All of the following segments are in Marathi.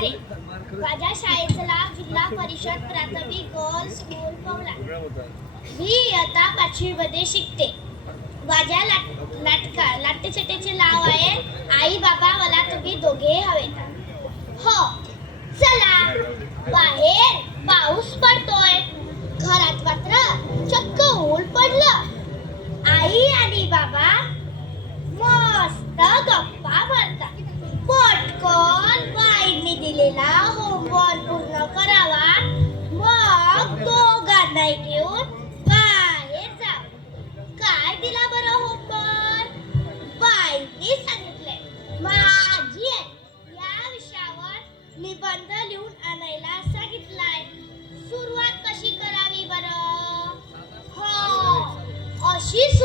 द्वारे माझ्या शाळेचा जिल्हा परिषद प्राथमिक गर्ल स्कूल पवला मी इयत्ता पाचवीमध्ये शिकते. माझ्या लाट लाटका लाट्यछटेचे नाव आहे आई बाबा मला तुम्ही दोघ She's.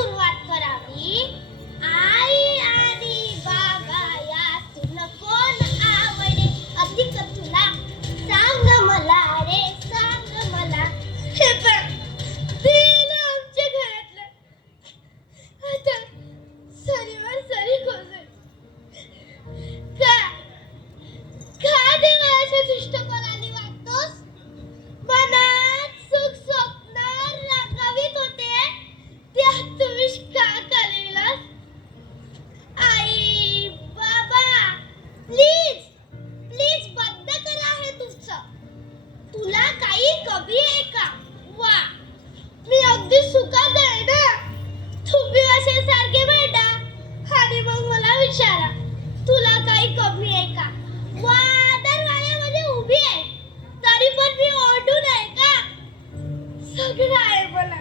सगळं आहे मला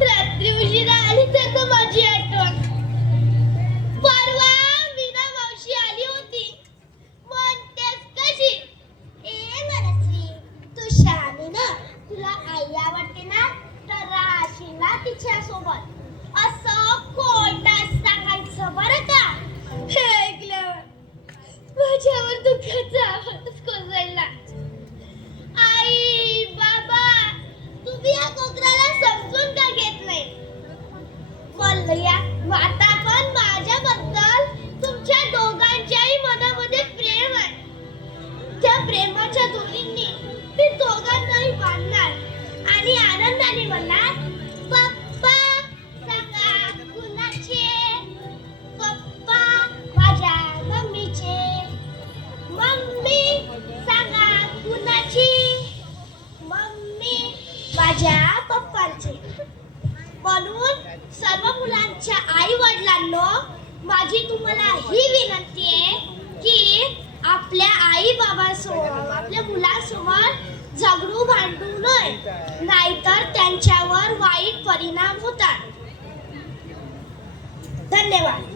रात्री उशिरा आली तर माझी आठवण. परवा ए मनस्वी तू ना तुला आई आवडते ना? तर राशीला तिच्या सोबत असं खोट सांगायचं बरं का? आता पण तुमच्या दोघांच्याही मनामध्ये प्रेम आहे. त्या प्रेमाच्या दोरींनी मी दोघांनाही बांधणार आणि आनंदाने म्हणणार सर्व मुलांच्या आई वडिलांनो माझी तुम्हाला ही विनंती आहे की आपल्या आई बाबासोबत आपल्या मुलासमोर झगडू भांडू नये नाहीतर त्यांच्यावर वाईट परिणाम होतात. धन्यवाद.